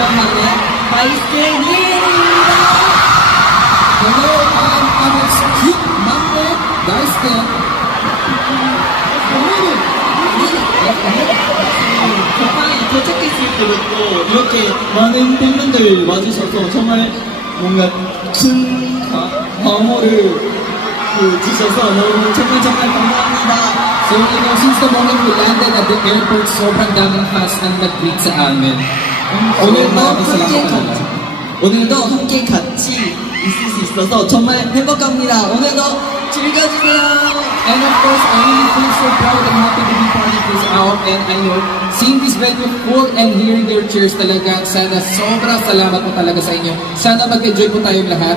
막내 다이스케 니엘입니다. Hello, I'm Alex cute 막내 다이스케. 정말 도착했을 때부터 이렇게 많은 팬분들 와주셔서 정말 뭔가 큰 방어를 주셔서 너무 정말 감사합니다. So, since the moment we landed at the airport, sobrang daming fans ang nag-greet sa amin. 오늘도 함께 같이 있을 수 있어서 정말 행복합니다. 오늘도 즐겨주세요. And of course, I really feel so proud and happy to be part of this out. And I know, seeing this venue full and hearing their cheers talaga, sana sobra salamat po talaga sa inyo. Sana mag-enjoy po tayong lahat.